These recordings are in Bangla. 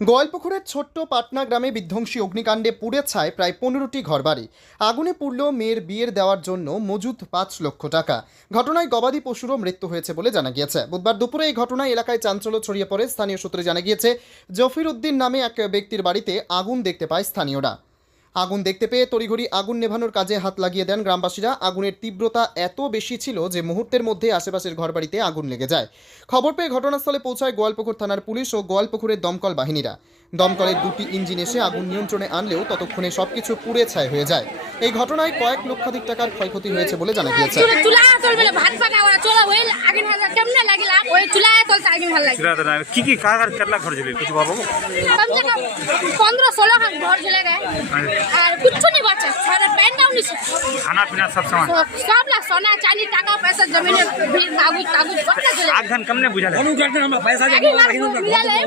গোয়ালপুকুরের ছোট্ট পাটনা গ্রামে বিধ্বংসী অগ্নিকাণ্ডে পুড়ে ছায় প্রায় পনেরোটি ঘরবাড়ি। আগুনে পুড়ল মেয়ের বিয়ের দেওয়ার জন্য মজুদ পাঁচ লক্ষ টাকা। ঘটনায় গবাদি পশুরও মৃত্যু হয়েছে বলে জানা গিয়েছে। বুধবার দুপুরে এই ঘটনায় এলাকায় চাঞ্চল্য ছড়িয়ে পড়ে স্থানীয় সূত্রে জানা গিয়েছে, জফির উদ্দিন নামে এক ব্যক্তির বাড়িতে আগুন দেখতে পায় স্থানীয়রা। আগুন দেখতে পেয়ে তড়িঘড়ি আগুন নেভানোর কাজে হাত লাগিয়ে দেন গ্রামবাসীরা। আগুনের তীব্রতা এত বেশি ছিল যে মুহূর্তের মধ্যে আশেপাশের ঘরবাড়িতে আগুন লেগে যায়। খবর পেয়ে ঘটনাস্থলে পৌঁছায় গোয়ালপুকুর থানার পুলিশ ও গোয়ালপুকুরের দমকল বাহিনীরা। দমকলের দুটি ইঞ্জিন এসে আগুন নিয়ন্ত্রণে আনলেও ততক্ষণে সবকিছু পুড়ে ছাই হয়ে যায়। এই ঘটনায় কয়েক লক্ষাধিক টাকার ক্ষয়ক্ষতি হয়েছে বলে জানা গিয়েছে। गए और कुछ नहीं बचा सारा पैन डाउन नहीं खाना पीना सब सामान सब ला सोना चांदी टाका पैसा जमीन भी कागज कागज बच्चा चले आग घन कम ने बुझा ले पैसा आगे मिला ले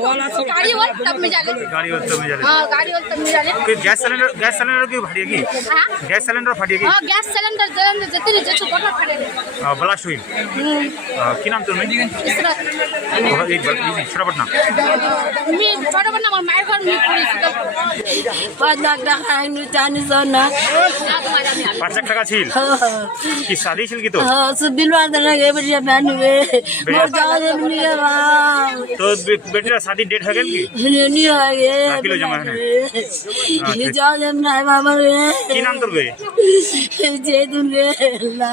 गाड़ी वाला तब मिला ले गाड़ी वाले में जाले हाँ गाड़ी वाला तब मिला ले फिर गैस सिलेंडर गैस सिलेंडर की फाटिएगी हाँ गैस सिलेंडर फाटिएगी हाँ गैस सिलेंडर सिलेंडर जितने जितने बटन फटे ब्लास्ट हुई अ, की नाम तुम इस तरह एक बार छोटा पटना मी छोटा बना मार घर मी पुलिस পাঁচ লাখ টাকা আমি জানি না পাঁচ লাখ টাকা ছিল? হ্যাঁ। কি শাদি ছিল কি তো? বিলবার দেনা গে বেটিয়া ফ্যান গে মোর যাওয়া দেব নি গে তো বেটিয়া শাদি ডেট হয়ে গেল কি? হ্যাঁ, নি হয়ে গে কিলো জমা হনে নি? হ্যাঁ, আচ্ছা। যাওয়া দেব না বাবা রে কি নাম তোর গে যে দুন রে লা